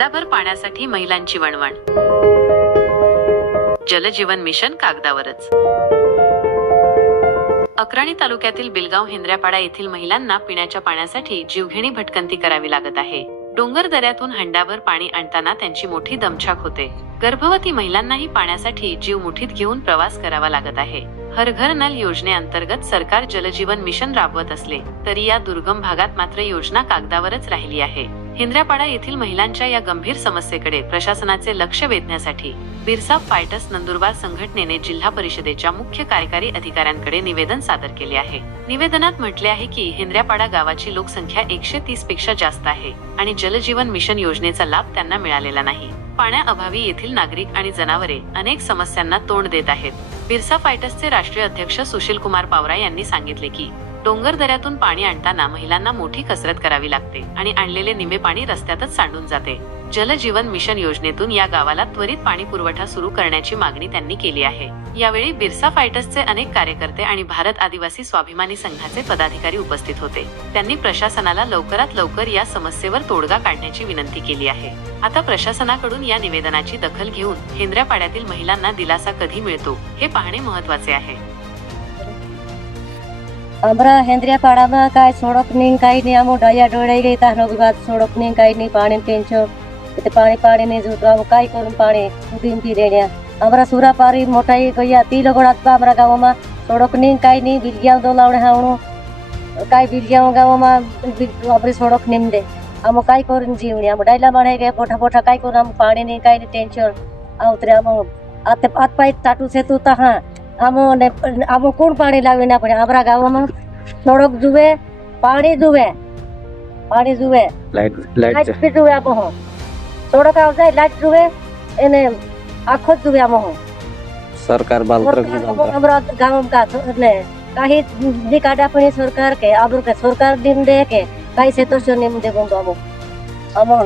हंडाभर पाण्यासाठी महिलांची वणवण. जलजीवन मिशन कागदावरच. अक्राणी तालुक्यातील बिलगाव हिंद्र्यापाडा येथील महिलांना पिण्याच्या पाण्यासाठी जीवघेणी भटकंती करावी लागत आहे. डोंगर दऱ्यातून हंडाभर पाणी आणताना त्यांची मोठी दमछाक होते. गर्भवती महिलांनाही पाण्यासाठी जीव मुठीत घेऊन प्रवास करावा लागत आहे. हर घर नल योजनेअंतर्गत सरकार जलजीवन मिशन राबवत असले तरी या दुर्गम भागात मात्र योजना कागदावरच राहिली आहे. हिंद्र्यापाडा येथील महिलांच्या या गंभीर समस्येकडे प्रशासनाचे लक्ष वेधण्यासाठी बिरसा फायटस नंदुरबार संघटनेने जिल्हा परिषदेच्या मुख्य कार्यकारी अधिकाऱ्यांकडे निवेदन सादर केले आहे. निवेदनात म्हटले आहे की हिंद्र्यापाडा गावाची लोकसंख्या एकशे तीसपेक्षा जास्त आहे आणि जलजीवन मिशन योजनेचा लाभ त्यांना मिळालेला नाही. पाण्याअभावी येथील नागरिक आणि जनावरे अनेक समस्यांना तोंड देत आहेत. बिरसा फायटसचे राष्ट्रीय अध्यक्ष सुशील कुमार पावरा यांनी सांगितले की डोंगर दऱ्यातून पाणी आणताना महिलांना मोठी कसरत करावी लागते आणि आणलेले निमे पाणी रस्त्यातच सांडून जाते. जलजीवन मिशन योजनेतून या गावाला त्वरित पाणी पुरवठा सुरू करण्याची मागणी त्यांनी केली आहे. यावेळी बिरसा फायटर्सचे अनेक कार्यकर्ते आणि भारत आदिवासी स्वाभिमानी संघाचे पदाधिकारी उपस्थित होते. त्यांनी प्रशासनाला लवकरात लवकर या समस्येवर तोडगा काढण्याची विनंती केली आहे. आता प्रशासनाकडून या निवेदनाची दखल घेऊन हेंद्र्यापाड्यातील महिलांना दिलासा कधी मिळतो हे पाहणे महत्त्वाचे आहे. हमरा हेंद्रिया पाड़ामा काय सोडक निंग काय नि हमो डाया डोडाई गई ता रोग बात सोडक निंग काय नि पाणी टेंचो ते पाणी पाणी ने जो गाव काय करू पाणी उदिन ती रेण्या हमरा सुरा पारी मोटाई गया ती लगोडात पा हमरा गाव मा सोडक निंग काय नि बिरग्या दो लावणे हावणो काय बिरग्या गाव मा आपरे सोडक निम दे हम काय करू जीवणी? हम डाईला बाणे गे पोठा पोठा काय करू? हम पाणी नि काय नि टेंचो आउतरे हम आते पात पाई ताटू से तू तहां ને આમ કોણ પાણી લાવીને આપણે આપણા ગામમાં સડક જુએ પાણી જુએ પાણી જુએ લાઈટ લાઈટ લાઈટ બી જુએ આમ હું સડક આવશે લાઈટ જુએ એને આખો જ જુએ આમ હું સરકાર બાલકૃષ્ણ સરકાર અમારા ગામમાં કા એટલે काही जी काढापणी सरकार के आबर के सरकार दिन दे के काही से तो निम दे बंदो आमो आमो